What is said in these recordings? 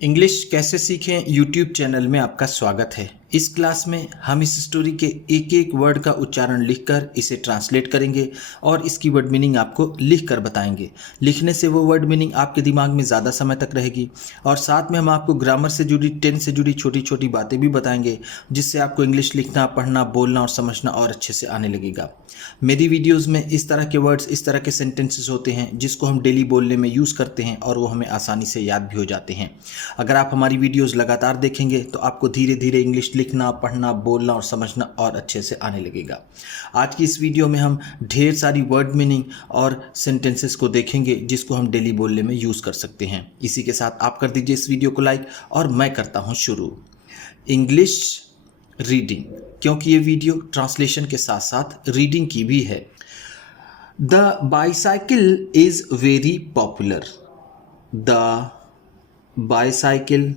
English कैसे सीखें YouTube channel में आपका स्वागत है। इस क्लास में हम इस स्टोरी के एक एक वर्ड का उच्चारण लिखकर इसे ट्रांसलेट करेंगे और इसकी वर्ड मीनिंग आपको लिख कर बताएंगे। लिखने से वो वर्ड मीनिंग आपके दिमाग में ज़्यादा समय तक रहेगी और साथ में हम आपको ग्रामर से जुड़ी टेंस से जुड़ी छोटी छोटी बातें भी बताएंगे, जिससे आपको इंग्लिश लिखना, पढ़ना, बोलना और समझना और अच्छे से आने लगेगा। मेरी वीडियोज़ में इस तरह के वर्ड्स, इस तरह के सेंटेंसेस होते हैं जिसको हम डेली बोलने में यूज़ करते हैं और वो हमें आसानी से याद भी हो जाते हैं। अगर आप हमारी वीडियोस लगातार देखेंगे तो आपको धीरे धीरे इंग्लिश लिखना, पढ़ना, बोलना और समझना और अच्छे से आने लगेगा। आज की इस वीडियो में हम ढेर सारी वर्ड मीनिंग और सेंटेंसेस को देखेंगे जिसको हम डेली बोलने में यूज़ कर सकते हैं। इसी के साथ आप कर दीजिए इस वीडियो को लाइक और मैं करता हूँ शुरू। इंग्लिश रीडिंग, क्योंकि ये वीडियो ट्रांसलेशन के साथ साथ रीडिंग की भी है। The bicycle is very popular. The bicycle,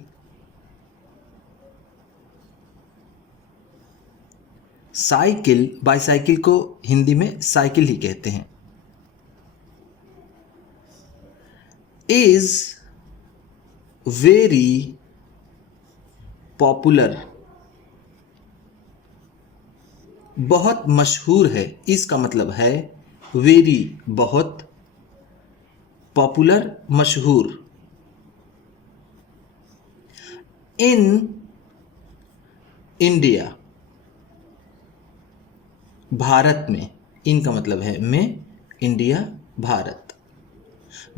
cycle, bicycle को हिंदी में साइकिल ही कहते हैं। इज वेरी पॉपुलर, बहुत मशहूर है। इसका मतलब है वेरी बहुत, पॉपुलर मशहूर। इन इंडिया, भारत में, इन का मतलब है में, इंडिया भारत,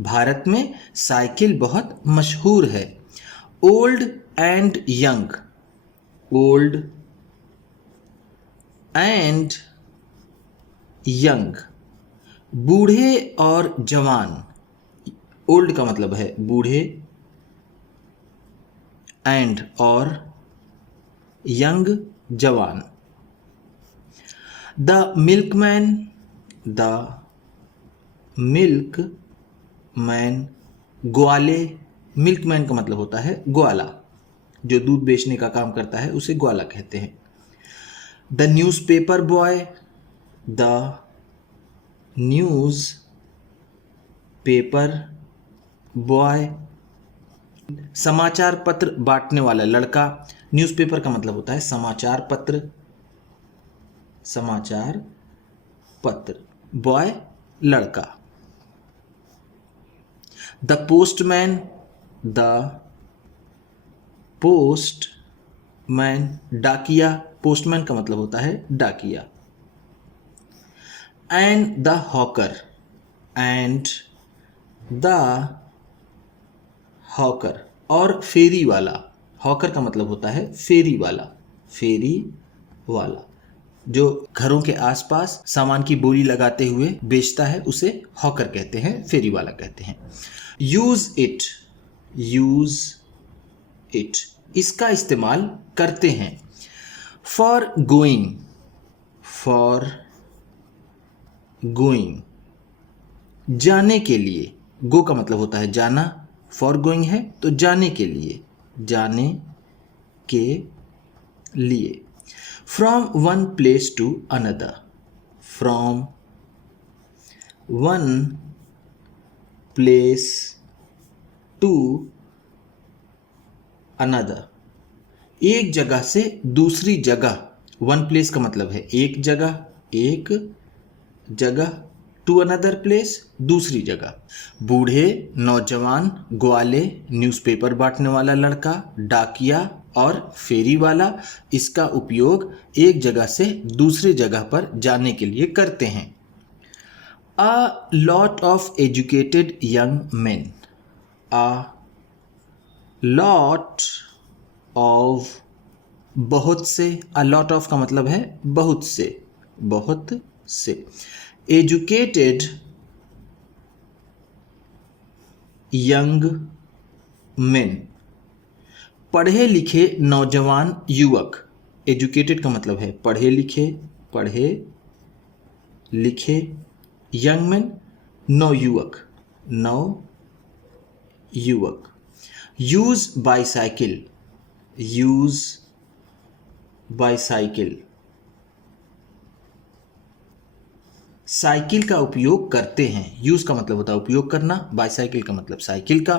भारत में साइकिल बहुत मशहूर है। Old and young, old and young, बूढ़े और जवान। ओल्ड का मतलब है बूढ़े, एंड और यंग जवान। The milkman, the milk man, ग्वाले, मिल्कमैन का मतलब होता है ग्वाला, जो दूध बेचने का काम करता है उसे ग्वाला कहते हैं। The newspaper boy, the news paper boy, समाचार पत्र बांटने वाला लड़का। न्यूज़पेपर का मतलब होता है समाचार पत्र, समाचार पत्र, बॉय लड़का। द पोस्टमैन, द पोस्टमैन, डाकिया, पोस्टमैन का मतलब होता है डाकिया। And the hawker, and the hawker, और फेरी वाला। हॉकर का मतलब होता है फेरी वाला, फेरी वाला, जो घरों के आसपास सामान की बोली लगाते हुए बेचता है उसे हॉकर कहते हैं, फेरी वाला कहते हैं। यूज इट, यूज इट, इसका इस्तेमाल करते हैं। फॉर गोइंग, फॉर गोइंग, जाने के लिए। गो का मतलब होता है जाना, फॉर गोइंग है तो जाने के लिए, जाने के लिए। From one place to another, from one place to another, एक जगह से दूसरी जगह। वन प्लेस का मतलब है एक जगह, एक जगह, टू अनदर प्लेस, दूसरी जगह। बूढ़े, नौजवान, ग्वाले, न्यूज़पेपर बांटने वाला लड़का, डाकिया और फेरी वाला इसका उपयोग एक जगह से दूसरी जगह पर जाने के लिए करते हैं। A lot of educated young main, a lot of, बहुत से, अ लॉट ऑफ का मतलब है बहुत से, बहुत से। एजुकेटेड यंग मेन, पढ़े लिखे नौजवान युवक। एजुकेटेड का मतलब है पढ़े लिखे, पढ़े लिखे, यंग मैन नौ युवक, नौ युवक। Use bicycle, use bicycle, cycle का उपयोग करते हैं। यूज का मतलब होता है उपयोग करना, बाईसाइकिल का मतलब साइकिल का।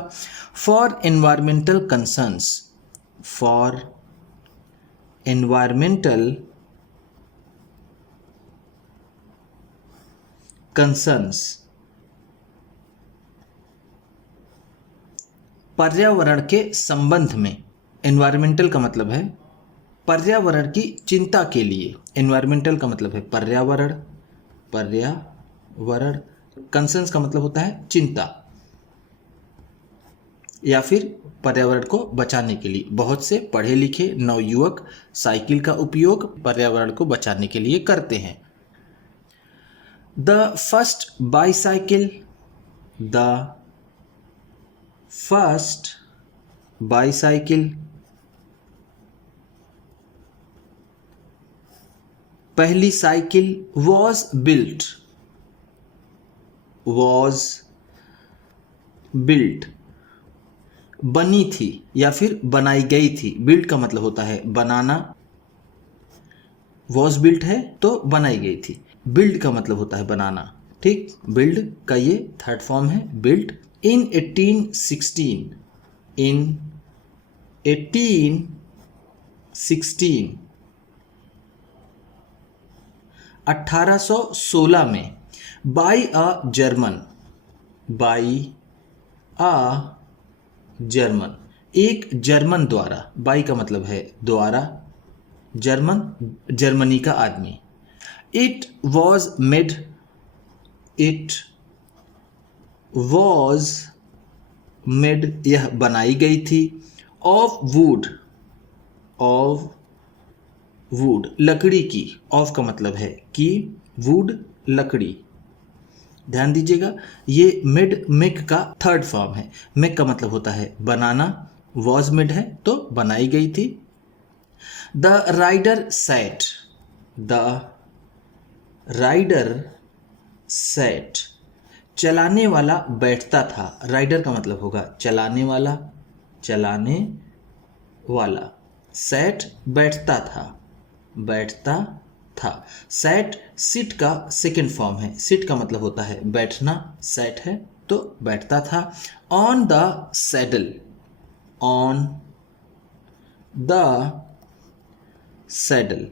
For environmental concerns, for environmental concerns, पर्यावरण के संबंध में। एनवायरमेंटल का मतलब है पर्यावरण की चिंता के लिए। एनवायरमेंटल का मतलब है पर्यावरण, पर्यावरण। कंसर्न्स का मतलब होता है चिंता या फिर पर्यावरण को बचाने के लिए। बहुत से पढ़े लिखे नवयुवक साइकिल का उपयोग पर्यावरण को बचाने के लिए करते हैं। The first bicycle, the first bicycle, पहली cycle was built, was built, बनी थी या फिर बनाई गई थी। बिल्ट का मतलब होता है बनाना, वॉज बिल्ट है तो बनाई गई थी। बिल्ड का मतलब होता है बनाना, ठीक। बिल्ड का ये थर्ड फॉर्म है, बिल्ट। इन 1816, इन 1816, 1816 में, by a German, by a German, एक जर्मन द्वारा। बाई का मतलब है द्वारा, जर्मन जर्मनी का आदमी। It was made, it was made, यह बनाई गई थी। ऑफ वुड, ऑफ वुड, लकड़ी की। ऑफ का मतलब है कि, वुड लकड़ी। ध्यान दीजिएगा ये मेड मेक का थर्ड फॉर्म है। मेक का मतलब होता है बनाना, वॉज मेड है तो बनाई गई थी। The rider sat, the rider sat, चलाने वाला बैठता था। राइडर का मतलब होगा चलाने वाला, चलाने वाला। सैट बैठता था, बैठता था। सैट सिट का सेकेंड फॉर्म है। सिट का मतलब होता है बैठना, सैट है तो बैठता था। On the saddle, on the saddle,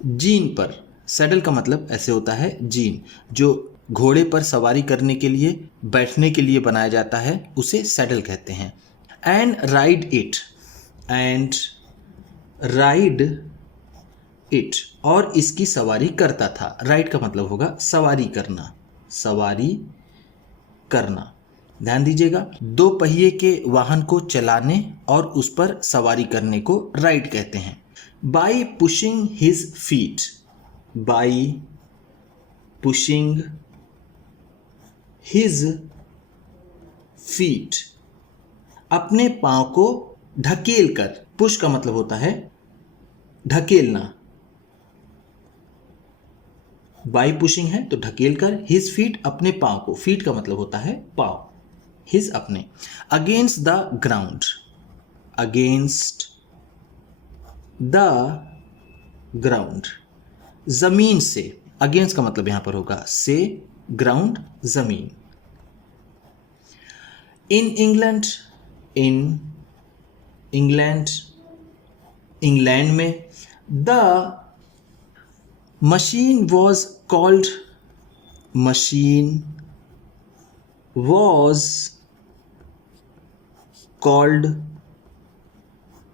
gene पर। सैडल का मतलब ऐसे होता है जीन, जो घोड़े पर सवारी करने के लिए, बैठने के लिए बनाया जाता है, उसे सैडल कहते हैं। And ride it, and ride it, और इसकी सवारी करता था। राइड का मतलब होगा सवारी करना, सवारी करना। ध्यान दीजिएगा दो पहिए के वाहन को चलाने और उस पर सवारी करने को राइड कहते हैं। By pushing his feet, by pushing his feet, अपने पांव को ढकेल कर। पुश का मतलब होता है ढकेलना, बाई पुशिंग है तो ढकेल कर। हिज फीट, अपने पांव को। फीट का मतलब होता है पांव, हिज अपने। Against the ground, against the ground, जमीन से। अगेंस्ट का मतलब यहां पर होगा से, ग्राउंड जमीन। In England, in England, England में। The machine was called, machine was called,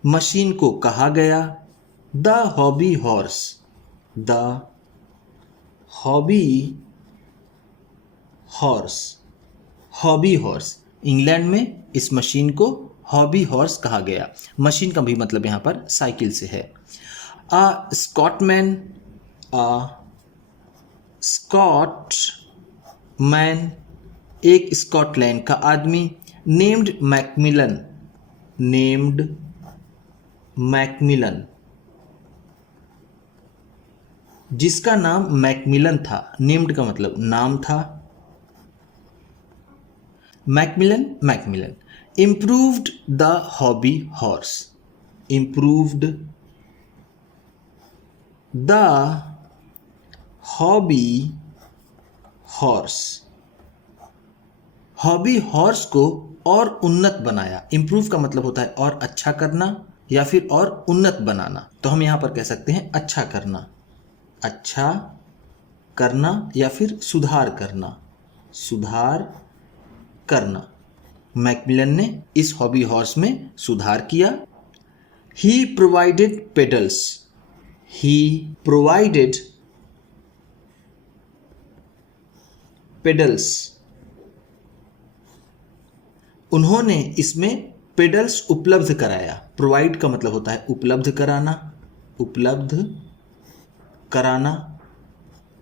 machine को कहा गया। The hobby horse, the hobby horse, hobby horse. England में इस मशीन को हॉबी हॉर्स कहा गया। मशीन का भी मतलब यहाँ पर साइकिल से है। अ स्कॉटमैन, अ स्कॉटमैन, एक स्कॉटलैंड का आदमी। नेम्ड मैकमिलन, नेम्ड मैकमिलन, जिसका नाम मैकमिलन था। नेम्ड का मतलब नाम था। Macmillan, Macmillan. Improved the hobby horse, improved the hobby horse. Hobby horse को और उन्नत बनाया। इम्प्रूव का मतलब होता है और अच्छा करना या फिर और उन्नत बनाना, तो हम यहाँ पर कह सकते हैं अच्छा करना, अच्छा करना या फिर सुधार करना, सुधार करना। मैकमिलन ने इस हॉबी हॉर्स में सुधार किया। ही प्रोवाइडेड पेडल्स, ही प्रोवाइडेड पेडल्स, उन्होंने इसमें पेडल्स उपलब्ध कराया। प्रोवाइड का मतलब होता है उपलब्ध कराना, उपलब्ध कराना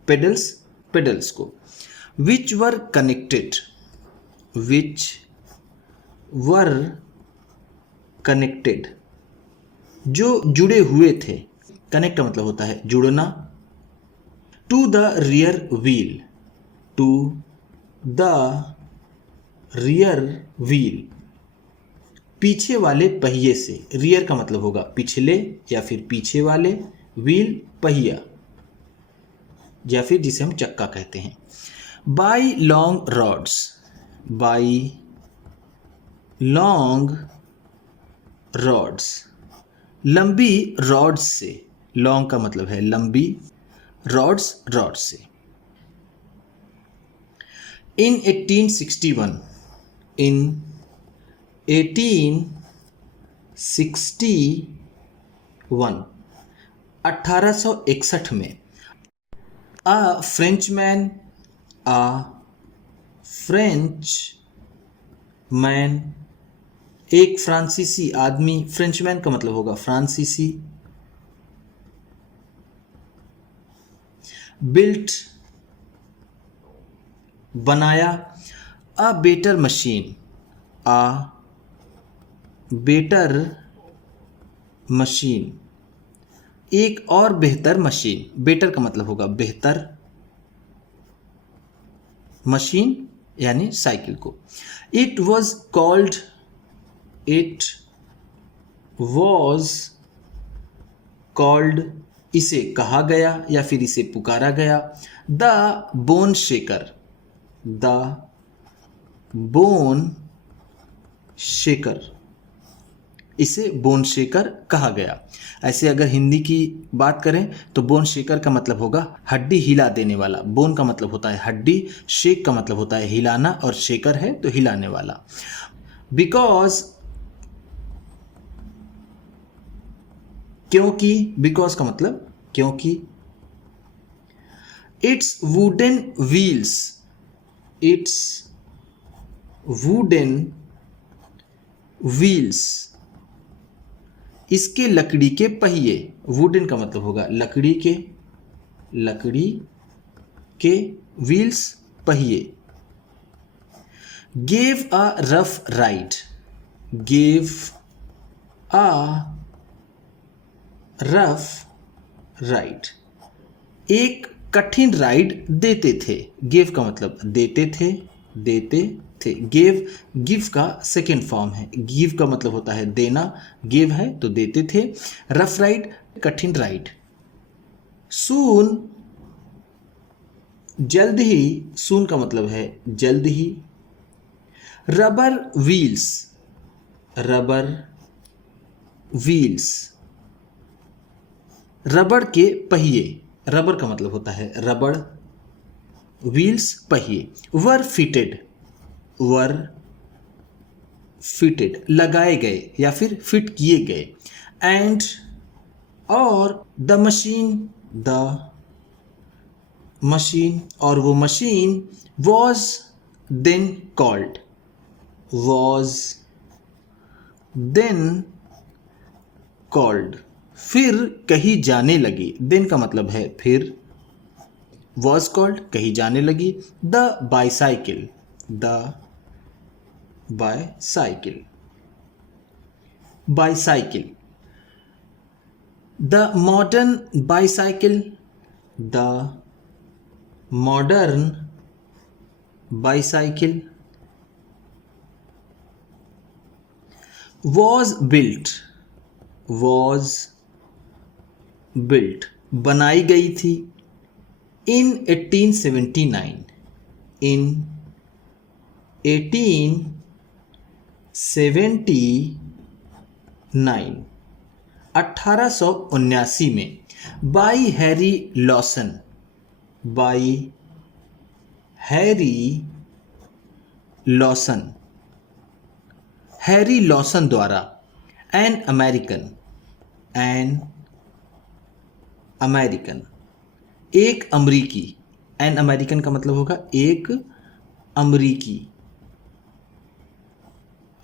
पेडल्स, पेडल्स को। विच वर कनेक्टेड, विच वर कनेक्टेड, जो जुड़े हुए थे। कनेक्ट का मतलब होता है जुड़ना। To the rear wheel, to the rear wheel, पीछे वाले पहिए से। रियर का मतलब होगा पिछले या फिर पीछे वाले, व्हील पहिया या फिर जिसे हम चक्का कहते हैं। By long rods, by long rods, लंबी रॉड्स से। लॉन्ग का मतलब है लंबी, रॉड्स रॉड्स से। इन 1861, इन 1861, 1861 में अ फ्रेंचमैन, अ फ्रेंच मैन, एक फ्रांसीसी आदमी। फ्रेंचमैन का मतलब होगा फ्रांसीसी। बिल्ट बनाया। A better machine, a better machine, एक और बेहतर मशीन। बेटर का मतलब होगा बेहतर, मशीन यानी साइकिल को। It was called, it was called, इसे कहा गया या फिर इसे पुकारा गया। The bone shaker, the bone shaker, इसे बोन शेकर कहा गया। ऐसे अगर हिंदी की बात करें तो बोन शेकर का मतलब होगा हड्डी हिला देने वाला। बोन का मतलब होता है हड्डी, शेक का मतलब होता है हिलाना, और शेकर है तो हिलाने वाला। बिकॉज, क्योंकि, बिकॉज का मतलब क्योंकि। It's wooden wheels, it's wooden wheels, इसके लकड़ी के पहिए। वुडन का मतलब होगा लकड़ी के, लकड़ी के, व्हील्स पहिए। Gave a rough ride, gave a rough ride, एक कठिन राइड देते थे। गेव का मतलब देते थे, देते थे। गेव, गिव का सेकेंड फॉर्म है। गिव का मतलब होता है देना, गिव है तो देते थे। रफ राइड, कठिन राइड। सून, जल्द ही, सून का मतलब है जल्द ही। रबर व्हील्स, रबर व्हील्स, रबड़ के पहिए। रबर का मतलब होता है रबड़, व्हील्स पहिए। वर फिटेड, वर फिटेड, लगाए गए या फिर फिट किए गए। एंड, और द मशीन, द मशीन, और वो machine was then called, was then called, फिर कही जाने लगी। देन का मतलब है फिर, वॉज कॉल्ड कही जाने लगी। The bicycle, the bicycle, bicycle. The modern bicycle, the modern bicycle. Was built, was built, बनाई गई थी। इन 1879, in 1879 1879 में by Harry Lawson Harry Lawson द्वारा एन अमेरिकन एक अमरीकी, एन अमेरिकन का मतलब होगा एक अमरीकी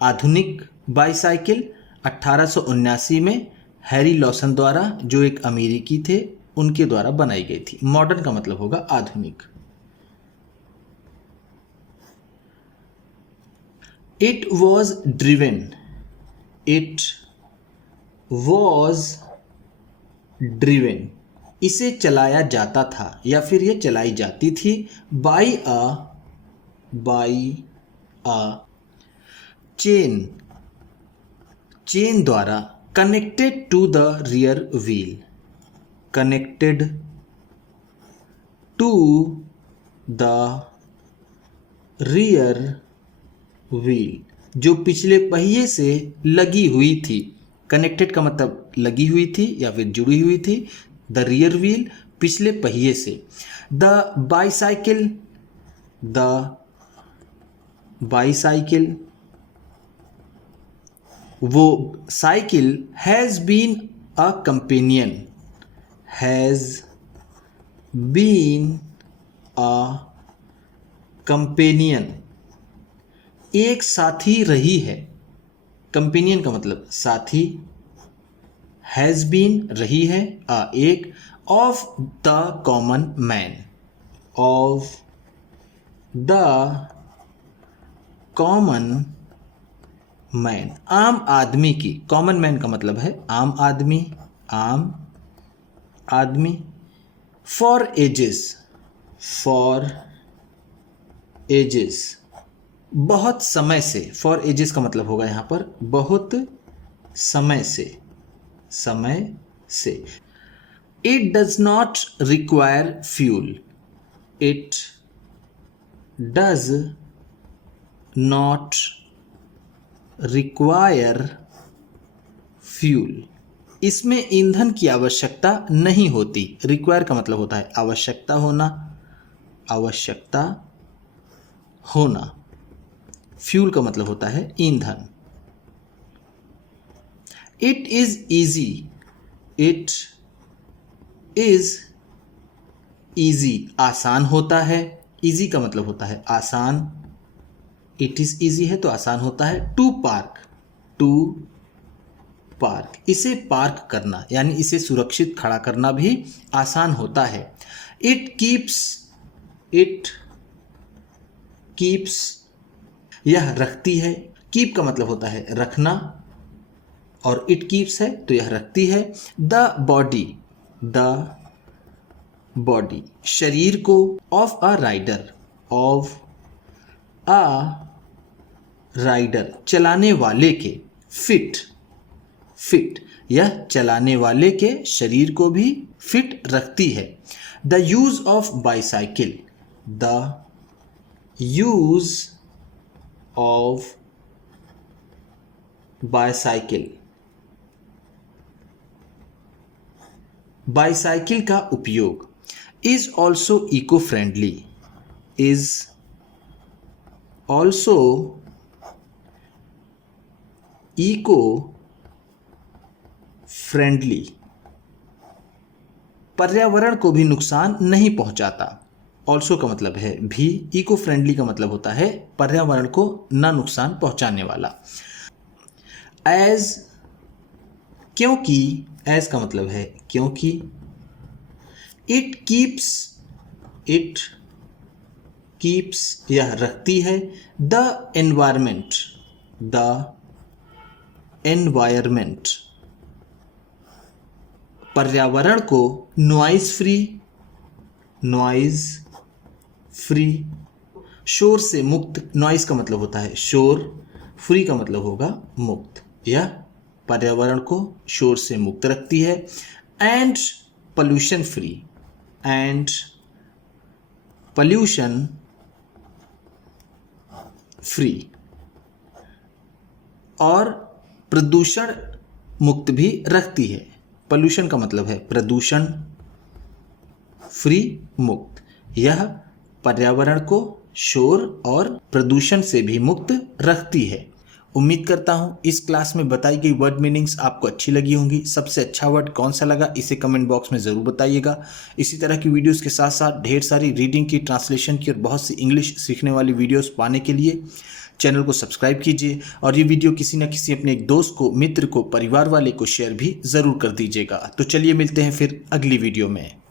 आधुनिक बाईसाइकिल 1879 में हैरी लॉसन द्वारा, जो एक अमेरिकी थे, उनके द्वारा बनाई गई थी। मॉडर्न का मतलब होगा आधुनिक। इट वॉज ड्रिवेन इसे चलाया जाता था या फिर ये चलाई जाती थी बाई अ चेन द्वारा connected to the rear wheel जो पिछले पहिए से लगी हुई थी। कनेक्टेड का मतलब लगी हुई थी या फिर जुड़ी हुई थी। द रियर व्हील पिछले पहिए से। द बाईसाइकिल वो cycle has been a companion एक साथी रही है। कंपेनियन का मतलब साथी, हैज़ बीन रही है, एक, ऑफ द कॉमन मैन आम आदमी की। कॉमन मैन का मतलब है आम आदमी। फॉर एजेस बहुत समय से। फॉर एजेस का मतलब होगा यहाँ पर बहुत समय से। It does not require fuel इसमें ईंधन की आवश्यकता नहीं होती। रिक्वायर का मतलब होता है आवश्यकता होना। फ्यूल का मतलब होता है ईंधन। इट इज ईजी आसान होता है। ईजी का मतलब होता है आसान। इट इज ईजी है तो आसान होता है। टू पार्क इसे पार्क करना यानी इसे सुरक्षित खड़ा करना भी आसान होता है। इट कीप्स यह रखती है। कीप का मतलब होता है रखना और इट कीप्स है तो यह रखती है। द बॉडी शरीर को। ऑफ अ राइडर चलाने वाले के। फिट यह चलाने वाले के शरीर को भी फिट रखती है। The use of bicycle bicycle का उपयोग। इज ऑल्सो इको फ्रेंडली पर्यावरण को भी नुकसान नहीं पहुंचाता। ऑल्सो का मतलब है भी, इको फ्रेंडली का मतलब होता है पर्यावरण को ना नुकसान पहुंचाने वाला। क्योंकि एज का मतलब है क्योंकि। इट कीप्स यह रखती है। द एनवायरमेंट पर्यावरण को नॉइज फ्री शोर से मुक्त। नॉइज का मतलब होता है शोर, फ्री का मतलब होगा मुक्त। यह पर्यावरण को शोर से मुक्त रखती है। एंड पोल्यूशन फ्री, और प्रदूषण मुक्त भी रखती है। पोल्यूशन का मतलब है प्रदूषण, फ्री मुक्त, यह पर्यावरण को शोर और प्रदूषण से भी मुक्त रखती है। उम्मीद करता हूँ इस क्लास में बताई गई वर्ड मीनिंग्स आपको अच्छी लगी होंगी। सबसे अच्छा वर्ड कौन सा लगा इसे कमेंट बॉक्स में ज़रूर बताइएगा। इसी तरह की वीडियोस के साथ साथ ढेर सारी रीडिंग की, ट्रांसलेशन की और बहुत सी इंग्लिश सीखने वाली वीडियोस पाने के लिए चैनल को सब्सक्राइब कीजिए और ये वीडियो किसी न किसी अपने एक दोस्त को, मित्र को, परिवार वाले को शेयर भी ज़रूर कर दीजिएगा। तो चलिए मिलते हैं फिर अगली वीडियो में।